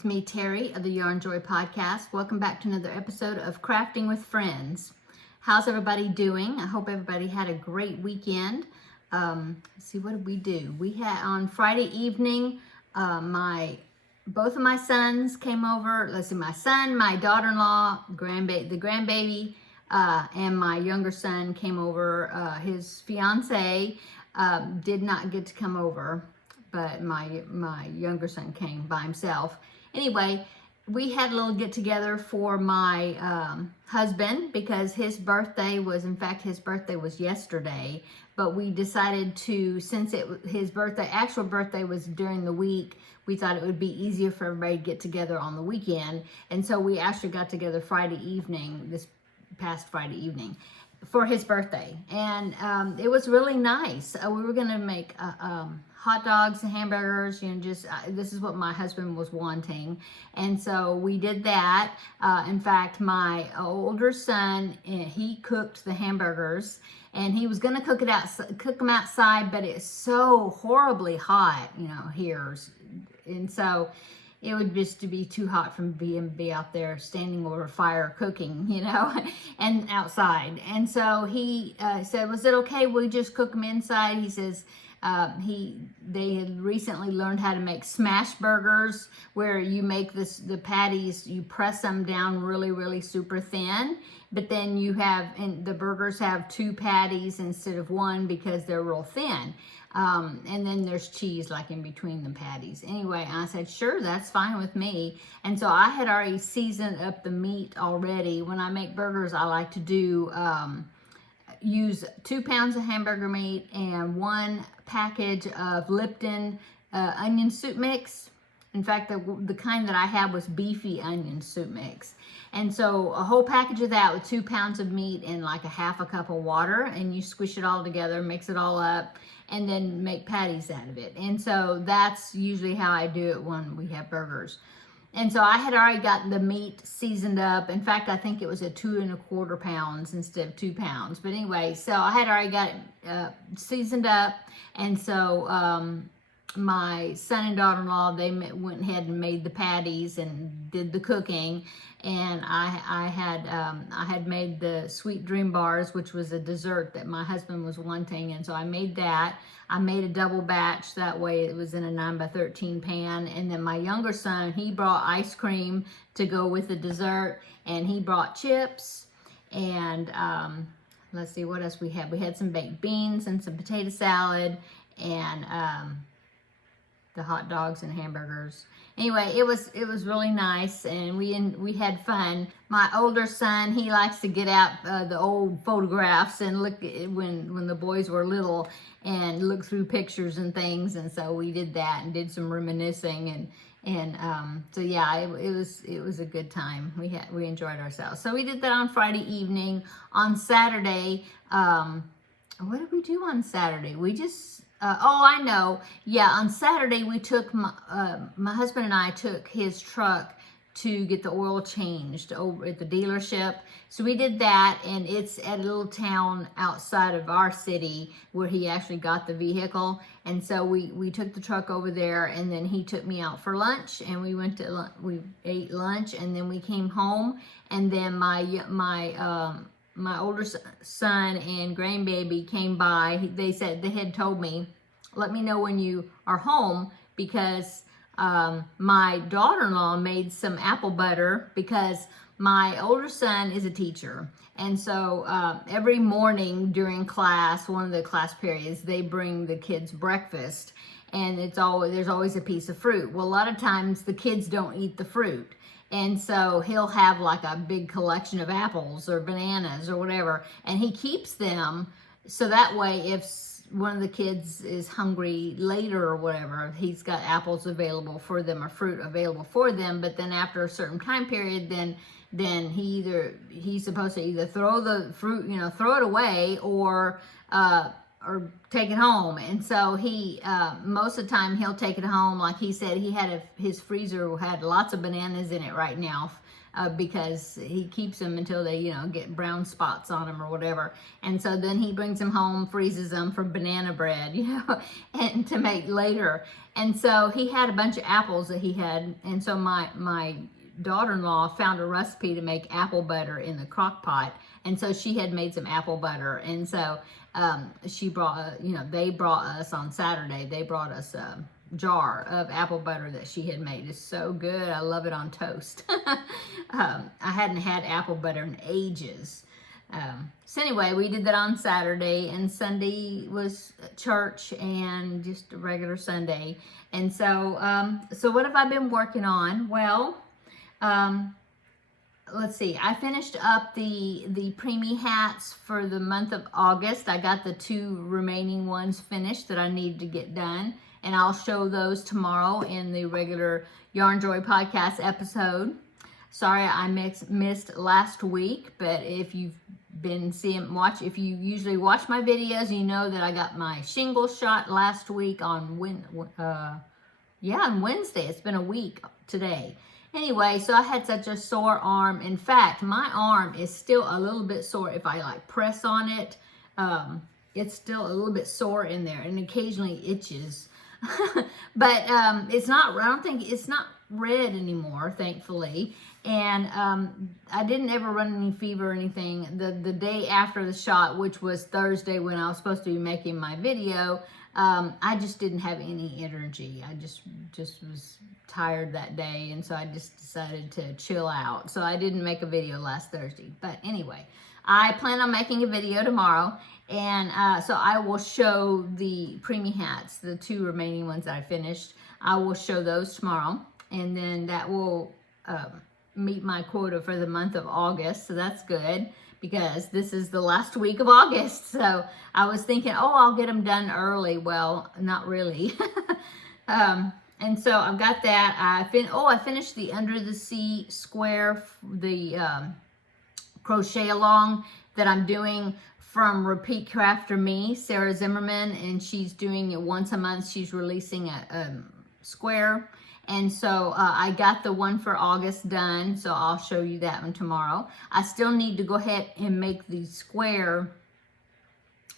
It's me, Terry, of the Yarn Joy podcast. Welcome back to another episode of Crafting with Friends. How's everybody doing? I hope everybody had a great weekend. Let's see, what did we do? We had on Friday evening, both of my sons came over. Let's see, my son, my daughter-in-law, the grandbaby, and my younger son came over. His fiance did not get to come over, but my younger son came by himself. Anyway, we had a little get together for my husband because his birthday was yesterday, but we decided to, since his actual birthday was during the week, we thought it would be easier for everybody to get together on the weekend. And so we actually got together this past Friday evening for his birthday. And it was really nice. We were gonna make hot dogs and hamburgers, this is what my husband was wanting. And so we did that. In fact, my older son, he cooked the hamburgers, and he was gonna cook them outside, but it's so horribly hot, here. And so it would just be too hot for me to be out there standing over a fire cooking, and outside. And so he said, was it okay we just cook them inside? He says, they had recently learned how to make smash burgers, where you make the patties, you press them down really, really super thin, but then the burgers have two patties instead of one because they're real thin. And then there's cheese like in between the patties. Anyway, I said, sure, that's fine with me. And so I had already seasoned up the meat already. When I make burgers, I like to use 2 pounds of hamburger meat and 1 package of Lipton onion soup mix. In fact, the kind that I had was beefy onion soup mix. And so a whole package of that with 2 pounds of meat and like a half a cup of water, and you squish it all together, mix it all up, and then make patties out of it. And so that's usually how I do it when we have burgers. And so I had already gotten the meat seasoned up. In fact, I think it was a 2 1/4 pounds instead of 2 pounds. But anyway, so I had already got it seasoned up. And so my son and daughter-in-law, they went ahead and made the patties and did the cooking. And I had made the sweet dream bars, which was a dessert that my husband was wanting. And so I made that. I made a double batch, that way it was in a 9x13 pan. And then my younger son, he brought ice cream to go with the dessert, and he brought chips. And let's see what else we had. We had some baked beans and some potato salad, and the hot dogs and hamburgers. Anyway, it was really nice, and we had fun. My older son, he likes to get out the old photographs and look at when the boys were little and look through pictures and things. And so we did that and did some reminiscing, and so yeah, it was a good time. We enjoyed ourselves. So we did that on Friday evening. On Saturday, what did we do on Saturday? We just I know. Yeah, on Saturday we took my husband and I took his truck to get the oil changed over at the dealership. So we did that, and it's at a little town outside of our city where he actually got the vehicle. And so we took the truck over there, and then he took me out for lunch, and we ate lunch, and then we came home. And then my older son and grandbaby came by. They had told me, let me know when you are home, because my daughter-in-law made some apple butter, because my older son is a teacher. And so every morning during class, one of the class periods, they bring the kids breakfast, and there's always a piece of fruit. Well, a lot of times the kids don't eat the fruit. And so he'll have like a big collection of apples or bananas or whatever, and he keeps them so that way if one of the kids is hungry later or whatever, he's got apples available for them or fruit available for them. But then after a certain time period, then he's supposed to either throw the fruit, throw it away, or take it home. And so he most of the time he'll take it home. Like he said, his freezer had lots of bananas in it right now, because he keeps them until they, get brown spots on them or whatever. And so then he brings them home, freezes them for banana bread, and to make later. And so he had a bunch of apples that he had. And so my daughter-in-law found a recipe to make apple butter in the crock pot. And so she had made some apple butter. And so she brought, they brought us on Saturday, they brought us a jar of apple butter that she had made. It's so good. I love it on toast. I hadn't had apple butter in ages. So anyway, we did that on Saturday, and Sunday was church and just a regular Sunday. And so, so what have I been working on? Well, let's see. I finished up the preemie hats for the month of August. I got the 2 remaining ones finished that I needed to get done, and I'll show those tomorrow in the regular Yarn Joy podcast episode. Sorry I missed last week, but if you've been if you usually watch my videos, you know that I got my shingle shot last week on on Wednesday. It's been a week today. Anyway, so I had such a sore arm. In fact, my arm is still a little bit sore. If I press on it, it's still a little bit sore in there, and occasionally itches. But it's not, I don't think, it's not red anymore, thankfully. And I didn't ever run any fever or anything. The day after the shot, which was Thursday when I was supposed to be making my video, I just didn't have any energy. I just was tired that day, and so I just decided to chill out. So I didn't make a video last Thursday. But anyway, I plan on making a video tomorrow, and so I will show the preemie hats, the 2 remaining ones that I finished. I will show those tomorrow, and then that will meet my quota for the month of August. So that's good, because this is the last week of August. So I was thinking, oh, I'll get them done early. Well, not really. And so I've got that. I finished the Under the Sea square, the crochet along that I'm doing from Repeat Crafter Me, Sarah Zimmerman, and she's doing it once a month. She's releasing a square. And so I got the one for August done, so I'll show you that one tomorrow. I still need to go ahead and make the square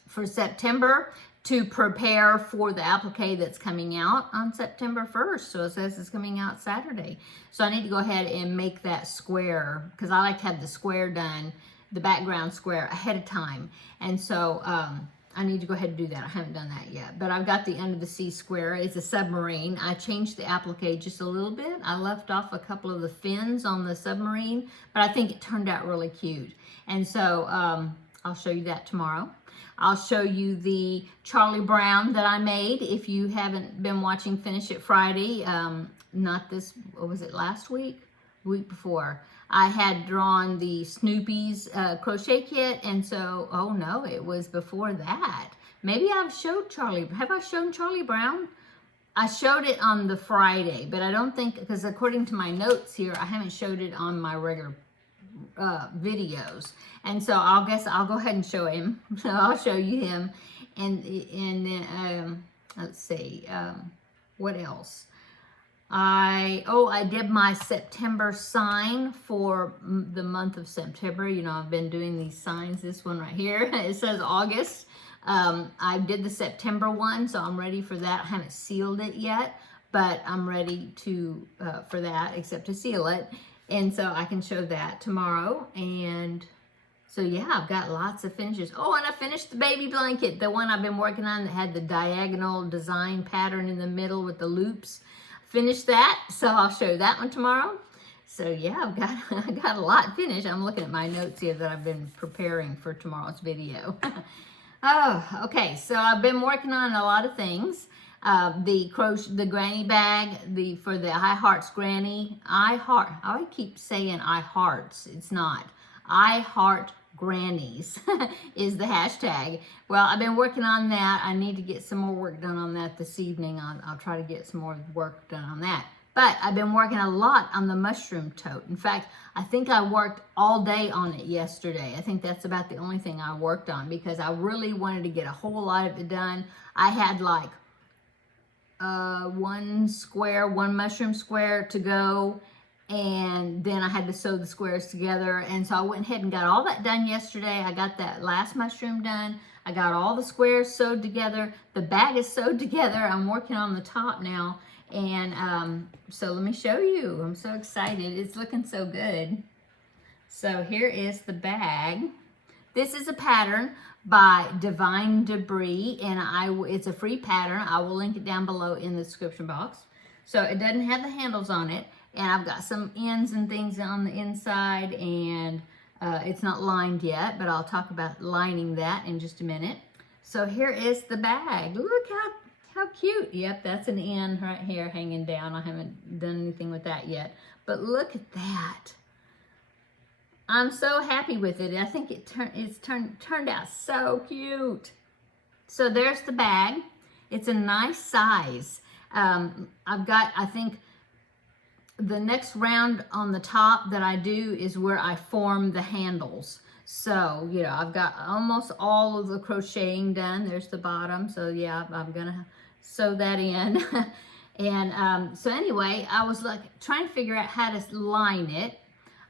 for September to prepare for the applique that's coming out on September 1st. So it says it's coming out Saturday. So I need to go ahead and make that square, because I like to have the square done, the background square, ahead of time. And so I need to go ahead and do that. I haven't done that yet. But I've got the Under the Sea square. It's a submarine. I changed the applique just a little bit. I left off a couple of the fins on the submarine, but I think it turned out really cute. And so I'll show you that tomorrow. I'll show you the Charlie Brown that I made. If you haven't been watching Finish It Friday, not this, what was it, last week? Week before. I had drawn the Snoopy's crochet kit, and so, oh no, it was before that. Maybe I've showed Charlie, have I shown Charlie Brown? I showed it on the Friday, but I don't think, because according to my notes here, I haven't showed it on my regular videos. And so I'll go ahead and show him. So I'll show you him. And then, let's see, what else? I did my September sign for the month of September. You know, I've been doing these signs. This one right here, it says August. I did the September one, so I'm ready for that. I haven't sealed it yet, but I'm ready to for that, except to seal it. And so I can show that tomorrow. And so yeah, I've got lots of finishes. Oh, and I finished the baby blanket, the one I've been working on that had the diagonal design pattern in the middle with the loops. Finished that, so I'll show you that one tomorrow. So yeah, I got a lot finished. I'm looking at my notes here that I've been preparing for tomorrow's video. Oh, okay, so I've been working on a lot of things. The granny bag, for the I Hearts Granny. I keep saying I Hearts. It's not. I Heart Grannies is the hashtag. Well, I've been working on that. I need to get some more work done on that this evening. I'll try to get some more work done on that. But I've been working a lot on the mushroom tote. In fact, I think I worked all day on it yesterday. I think that's about the only thing I worked on, because I really wanted to get a whole lot of it done. I had like one mushroom square to go, and then I had to sew the squares together. And so I went ahead and got all that done yesterday. I got that last mushroom done. I got all the squares sewed together. The bag is sewed together. I'm working on the top now. And so let me show you. I'm so excited. It's looking so good. So here is the bag. This is a pattern by Divine Debris, and it's a free pattern. I will link it down below in the description box. So it doesn't have the handles on it, and I've got some ends and things on the inside, and it's not lined yet, but I'll talk about lining that in just a minute. So here is the bag. Look how cute. Yep, that's an end right here hanging down. I haven't done anything with that yet, but look at that. I'm so happy with it. I think it's turned out so cute. So there's the bag. It's a nice size. I think the next round on the top that I do is where I form the handles. So, you know, I've got almost all of the crocheting done. There's the bottom. So yeah, I'm gonna sew that in. And so anyway, I was like trying to figure out how to line it.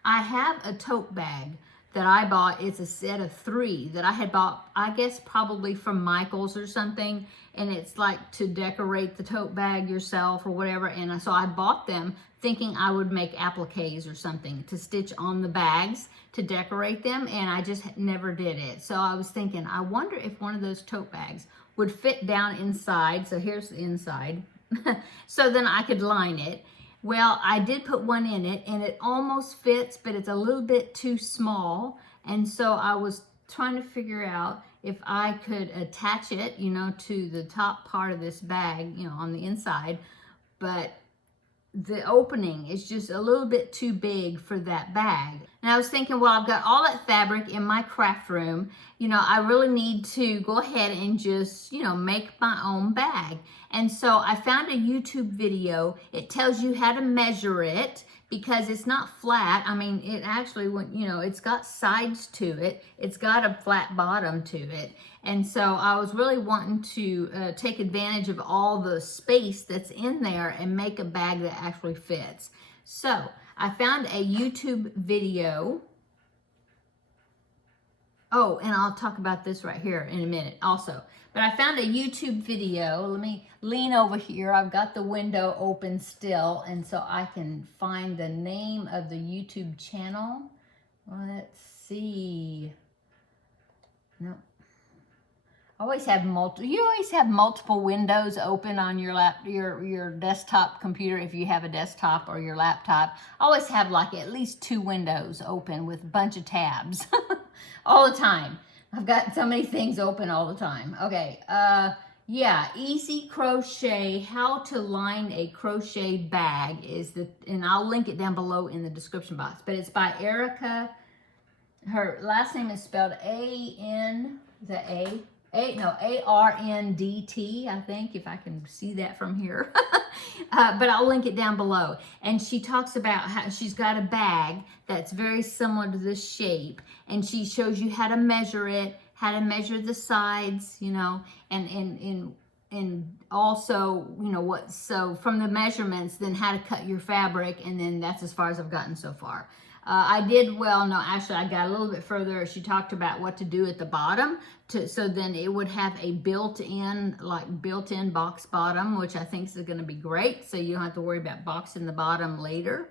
I have a tote bag that I bought. It's a set of 3 that I had bought, I guess probably from Michael's or something. And it's like to decorate the tote bag yourself or whatever. And so I bought them thinking I would make appliques or something to stitch on the bags to decorate them. And I just never did it. So I was thinking, I wonder if one of those tote bags would fit down inside. So here's the inside. So then I could line it. Well, I did put one in it, and it almost fits, but it's a little bit too small. And so I was trying to figure out if I could attach it, you know, to the top part of this bag, you know, on the inside. But the opening is just a little bit too big for that bag. And I was thinking, well, I've got all that fabric in my craft room. You know, I really need to go ahead and just, you know, make my own bag. And so I found a YouTube video. It tells you how to measure it because it's not flat. I mean, it actually, you know, it's got sides to it. It's got a flat bottom to it. And so I was really wanting to take advantage of all the space that's in there and make a bag that actually fits. So I found a YouTube video. Oh, and I'll talk about this right here in a minute also. But I found a YouTube video. Let me lean over here. I've got the window open still, and so I can find the name of the YouTube channel. Let's see. No. You always have multiple windows open on your desktop computer if you have a desktop or your laptop. I always have like at least 2 windows open with a bunch of tabs all the time. I've got so many things open all the time. Okay, yeah, Easy Crochet, How to Line a Crochet Bag and I'll link it down below in the description box. But it's by Erica. Her last name is spelled A-R-N-D-T, I think, if I can see that from here. But I'll link it down below. And she talks about how she's got a bag that's very similar to this shape. And she shows you how to measure it, how to measure the sides, you know, and also, you know, so from the measurements, then how to cut your fabric. And then that's as far as I've gotten so far. I got a little bit further. She talked about what to do at the bottom so then it would have a built-in box bottom, which I think is going to be great. So you don't have to worry about boxing the bottom later.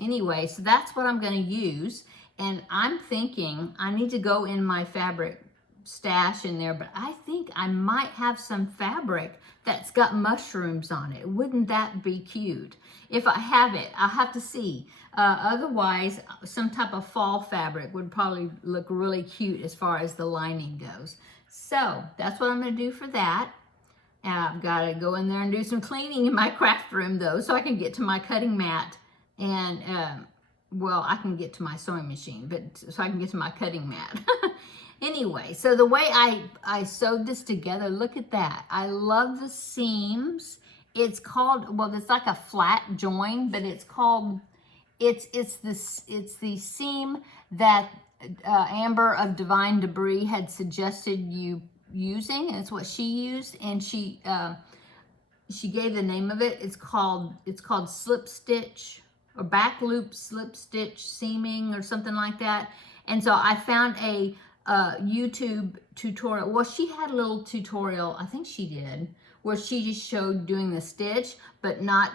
Anyway, so that's what I'm going to use. And I'm thinking I need to go in my fabric stash in there, but I think I might have some fabric that's got mushrooms on it. Wouldn't that be cute? If I have it, I'll have to see. Otherwise, some type of fall fabric would probably look really cute as far as the lining goes. So that's what I'm going to do for that. I've got to go in there and do some cleaning in my craft room though, so I can get to my cutting mat and, well, I can get to my sewing machine, but so I can get to my cutting mat. Anyway, so the way I sewed this together, look at that. I love the seams. It's called, well, it's like a flat join, but it's called, it's the seam that Amber of Divine Debris had suggested you using. It's what she used, and she gave the name of it. It's called slip stitch or back loop slip stitch seaming or something like that. And so I found a YouTube tutorial. Well, she had a little tutorial, I think she did, where she just showed doing the stitch, but not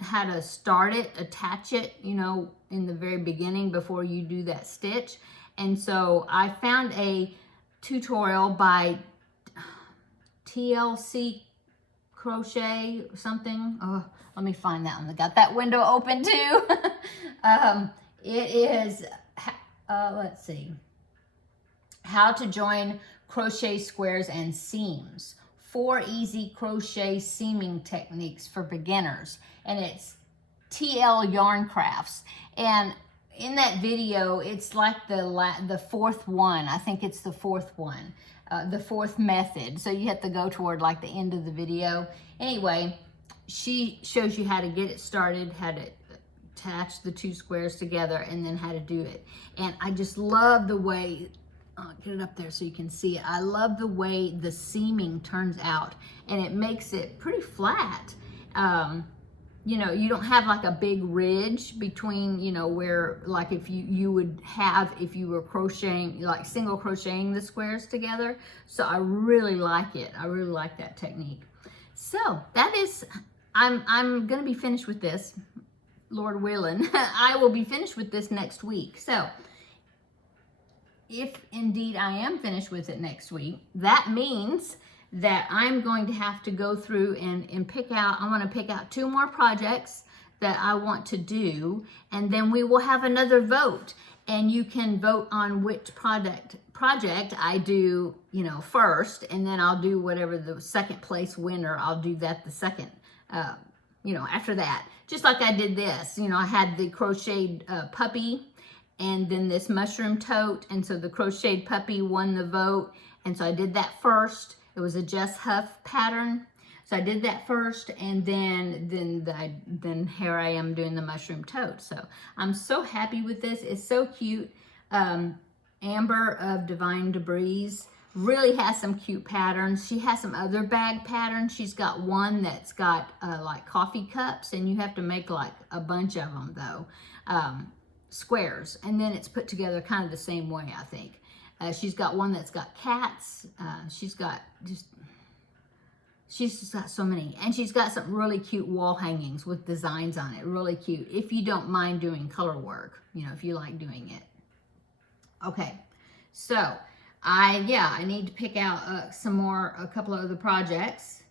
how to start it, attach it, you know, in the very beginning before you do that stitch. And so I found a tutorial by TLC crochet or something. Oh, let me find that one. I got that window open too. It is, let's see, how to join crochet squares and seams. 4 easy crochet seaming techniques for beginners. And it's TL Yarn Crafts. And in that video, it's like the fourth one. I think it's the fourth one, the fourth method. So you have to go toward like the end of the video. Anyway, she shows you how to get it started, how to attach the 2 squares together, and then how to do it. And I just love the way, get it up there so you can see it. I love the way the seaming turns out, and it makes it pretty flat. You know, you don't have like a big ridge between, you know, where like if you would have if you were crocheting, like single crocheting the squares together. So I really like it. I really like that technique. So that is, I'm gonna be finished with this, Lord willing. I will be finished with this next week. So if indeed I am finished with it next week, that means that I'm going to have to go through and pick out, I want to pick out 2 more projects that I want to do, and then we will have another vote, and you can vote on which project I do, you know, first, and then I'll do whatever the second place winner, I'll do that the second, you know, after that. Just like I did this, you know, I had the crocheted puppy and then this mushroom tote, and so the crocheted puppy won the vote, and so I did that first. It was a Just Huff pattern. So I did that first, and then here I am doing the mushroom tote. So I'm so happy with this. It's so cute. Amber of Divine Debris really has some cute patterns. She has some other bag patterns. She's got one that's got like coffee cups, and you have to make like a bunch of them though, squares. And then it's put together kind of the same way, I think. She's got one that's got cats. She's just got so many. And she's got some really cute wall hangings with designs on it. Really cute. If you don't mind doing color work, you know, if you like doing it. Okay. So I need to pick out a couple of other projects,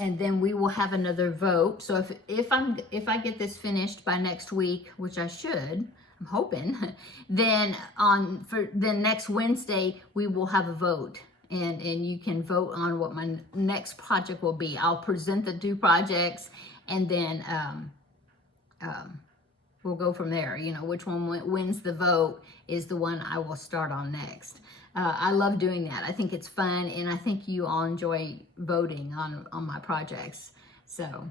and then we will have another vote. So if I get this finished by next week, which I should, I'm hoping, then next Wednesday we will have a vote, and you can vote on what my next project will be. I'll present the 2 projects, and then we'll go from there. You know, which one wins the vote is the one I will start on next. I love doing that. I think it's fun, and I think you all enjoy voting on my projects. So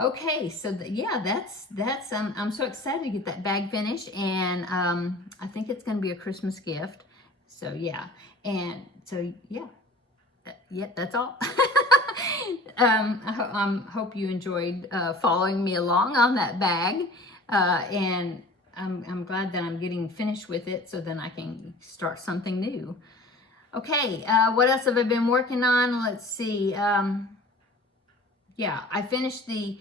okay, so yeah, that's I'm so excited to get that bag finished, and I think it's going to be a Christmas gift. So yeah, and so yeah, that's all. I hope you enjoyed following me along on that bag, and I'm glad that I'm getting finished with it, so then I can start something new. Okay, what else have I been working on? Let's see. Yeah, I finished I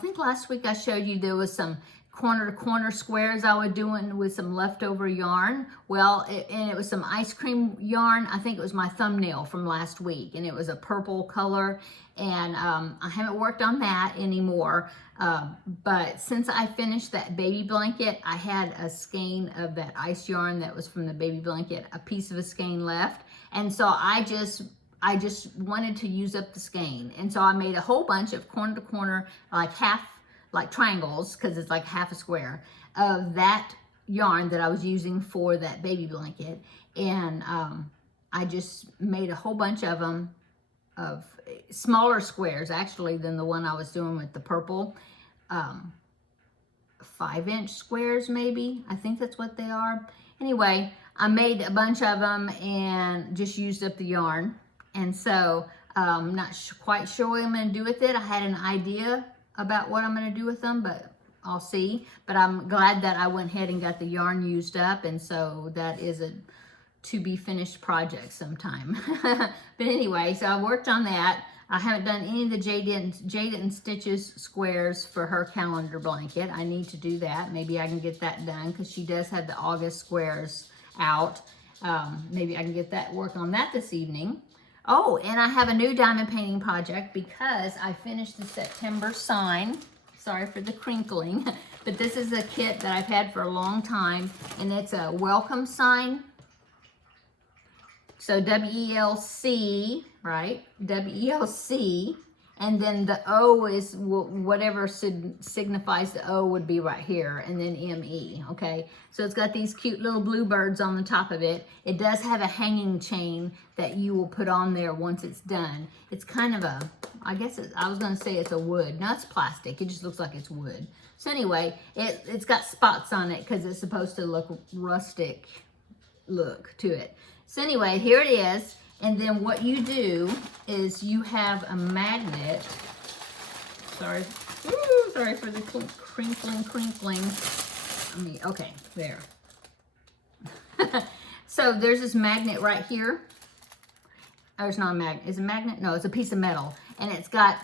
think last week I showed you there was some corner to corner squares I was doing with some leftover yarn. Well, it was some ice cream yarn. I think it was my thumbnail from last week, and it was a purple color, and I haven't worked on that anymore. But since I finished that baby blanket, I had a skein of that ice yarn that was from the baby blanket, a piece of a skein left, and so I just wanted to use up the skein, and so I made a whole bunch of corner to corner, like triangles, because it's like half a square of that yarn that I was using for that baby blanket, and I just made a whole bunch of them, of smaller squares actually than the one I was doing with the purple, 5-inch squares maybe. I think that's what they are. Anyway, I made a bunch of them and just used up the yarn. And so I'm not quite sure what I'm going to do with it. I had an idea about what I'm going to do with them, but I'll see. But I'm glad that I went ahead and got the yarn used up, and so that is a to be finished project sometime. But anyway, so I worked on that. I haven't done any of the Jaded and Stitches squares for her calendar blanket. I need to do that. Maybe I can get that done because she does have the August squares out. Maybe I can get that work on that this evening. Oh, and I have a new diamond painting project because I finished the September sign. Sorry for the crinkling, but this is a kit that I've had for a long time, and it's a welcome sign. So W-E-L-C, right? W-E-L-C, and then the O is whatever signifies the O would be right here, and then M-E, okay? So it's got these cute little bluebirds on the top of it. It does have a hanging chain that you will put on there once it's done. It's kind of a, I guess I was gonna say it's a wood. No, it's plastic. It just looks like it's wood. So anyway, it's got spots on it because it's supposed to look rustic look to it. So anyway, here it is. And then what you do is you have a magnet. Sorry. Ooh, sorry for the crinkling. Okay, there. So there's this magnet right here. Oh, it's not a magnet. Is it a magnet? No, it's a piece of metal. And it's got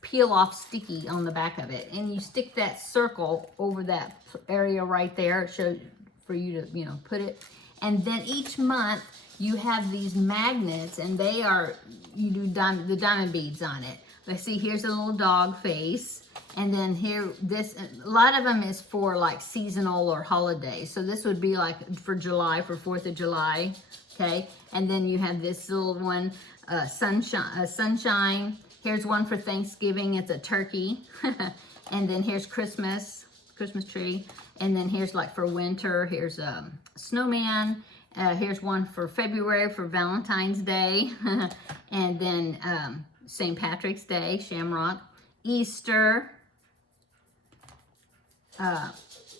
peel off sticky on the back of it. And you stick that circle over that area right there. It shows for you to, you know, put it. And then each month you have these magnets, and they are, you do the diamond beads on it. Let's see, here's a little dog face. And then here, a lot of them is for like seasonal or holiday. So this would be like for July, for 4th of July, okay? And then you have this little one, sunshine. Here's one for Thanksgiving, it's a turkey. And then here's Christmas tree. And then here's like for winter, here's a snowman. Here's one for February for Valentine's Day. And then St. Patrick's Day, shamrock. Easter,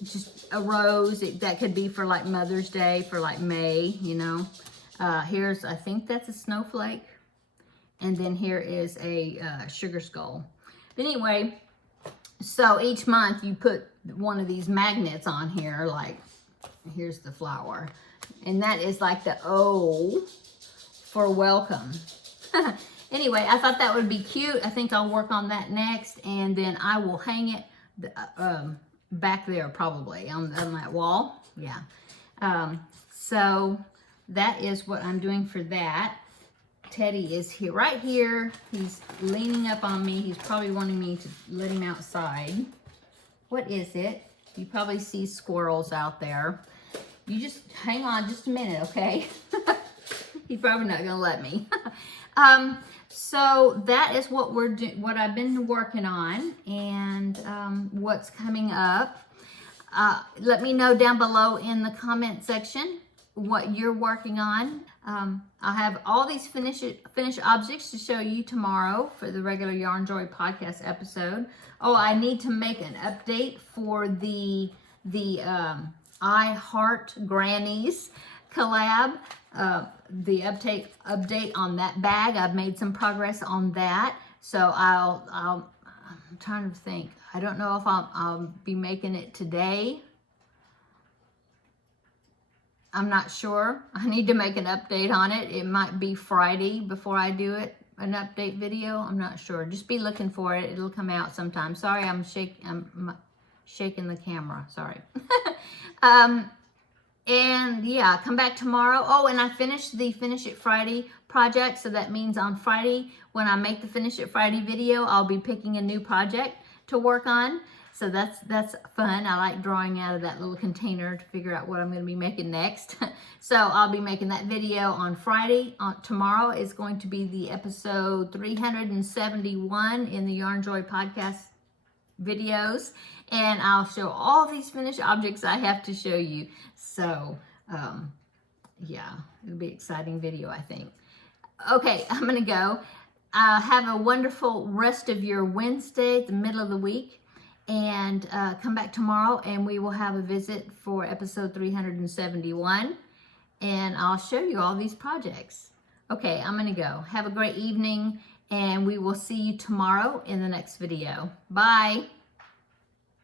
just a rose. That could be for like Mother's Day, for like May, you know. Here's, I think that's a snowflake. And then here is a sugar skull. But anyway, so each month you put one of these magnets on here, like here's the flower. And that is like the O for welcome. Anyway, I thought that would be cute. I think I'll work on that next, and then I will hang it back there probably on that wall. Yeah. So that is what I'm doing for that. Teddy is here, right here. He's leaning up on me. He's probably wanting me to let him outside. What is it? You probably see squirrels out there. You just hang on just a minute, okay? He's probably not gonna let me. So that is what what I've been working on, and what's coming up. Let me know down below in the comment section what you're working on. I have all these finished objects to show you tomorrow for the regular Yarn Joy podcast episode. Oh, I need to make an update for the I Heart Grannies collab. The update on that bag. I've made some progress on that. So I'm trying to think. I don't know if I'll be making it today. I'm not sure. I need to make an update on it. It might be Friday before I do it, an update video. I'm not sure. Just be looking for it. It'll come out sometime. Sorry, I'm shaking the camera. Sorry. And yeah, come back tomorrow. Oh, and I finished the Finish It Friday project. So that means on Friday, when I make the Finish It Friday video, I'll be picking a new project to work on. So that's fun. I like drawing out of that little container to figure out what I'm going to be making next. So I'll be making that video on Friday. Tomorrow is going to be the episode 371 in the Yarn Joy podcast videos. And I'll show all these finished objects I have to show you. So, yeah, it'll be an exciting video, I think. Okay, I'm going to go. Have a wonderful rest of your Wednesday, the middle of the week. And come back tomorrow and we will have a visit for episode 371. And I'll show you all these projects. Okay, I'm going to go. Have a great evening and we will see you tomorrow in the next video. Bye.